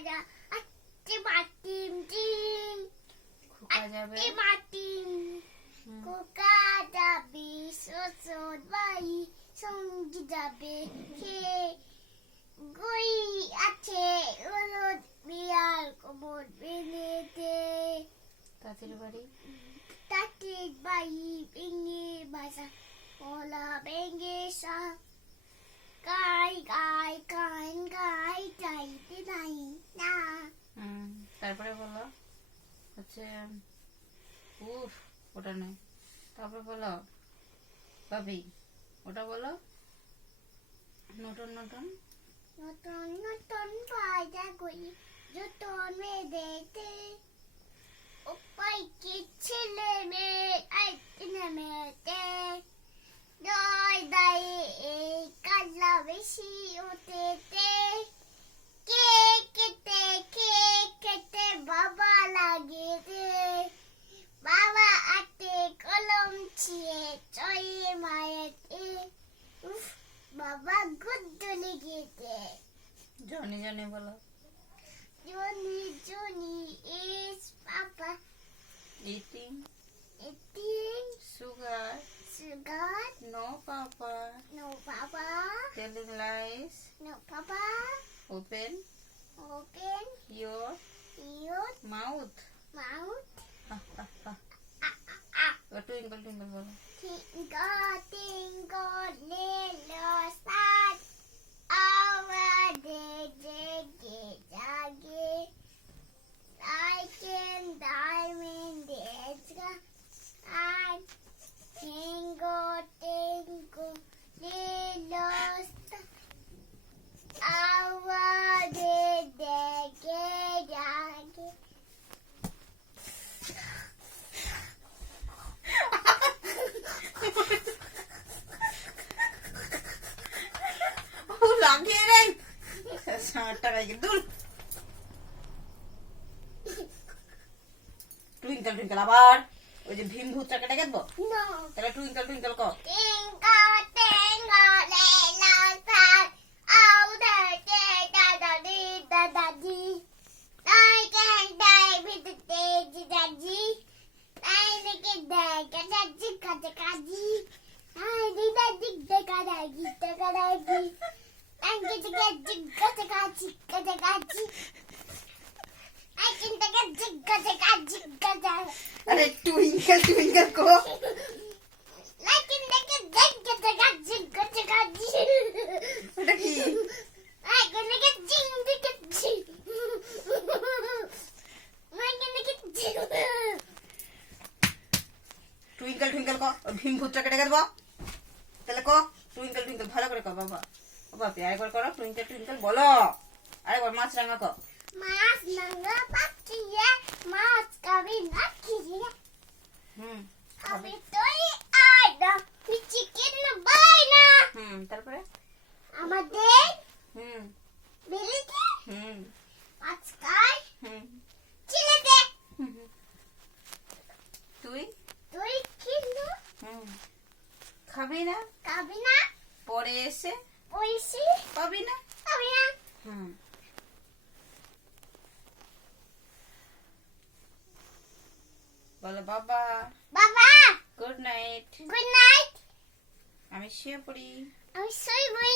খোকা আটে মাটিম টিম খোকা যাবে আটে মাটিম খোকা যাবে শ্বশুর বাড়ি সঙ্গী যাবে হে গই আছে হলুদ বিয়ার কোমর বেঁধেতে তাঁতির বাড়ি তাঁতির বাড়ি ভেঙে বাসা ওলা ভেঙে সা গাই গাই গান গাই যাইতে নাই না তারপরে বলো হচ্ছে উফ ওটা নয় তারপরে বলো ভাবি ওটা বলো নতুন নতুন নতুন নতুন বাজা গই যতন মেয়েতে উপায় কি ছেলে মেয়ে আইতে মেয়েতে দয় দায়ে এই কালা বেশি উঠেতে কে কেটে বাবা লাগেতে বাবা আতে কলম ছিয়ে চয়ে মায়েতে উফ বাবা গুড লেগেতে জনি জনি বলো Johnny is Papa eating eating sugar sugar. no papa No Papa. telling lies No Papa. open Open your your mouth mouth. twinkle twinkle বলো Tingle tingle little star. Our day jaggy. Like in diamond it's I tingle tingle little star. Our day jaggy. ও লাগিয়ে রে 60 টাকা কি দূর twinkle twinkle আবার ওই যে ভীম ভূত টাকাটা দেবো No. তাহলে টুইঙ্কল টুইঙ্কল কর Tingle, tingle, little star. Oh, da da da dee. I can die with the day. I make it die. I did the আরে টুইঙ্কল টুইঙ্কল কো ওটা কি টুইঙ্কল টুইঙ্কল কো ভীম ভূত টাকাটা দেবো তাহলে কো টুইঙ্কল টুইঙ্কল ভালো করে কো বাবা ও বাপি আরেকবার করো টুইঙ্কল টুইঙ্কল বলো আরেকবার মাছ রাঙা কো Mas nangga pakiya, mas kami nakiya. Kami toy ada, chicken na bayna. তারপরে Amaden, হুম bilite, হুম atskay, হুম chilete. তুই Toy kilo, খাবি না kabina, পরে এসে oishi, পাবি না kabina. বলো বাবা Baba, good night good night. আমি শুয়ে পড়ি I'm sorry.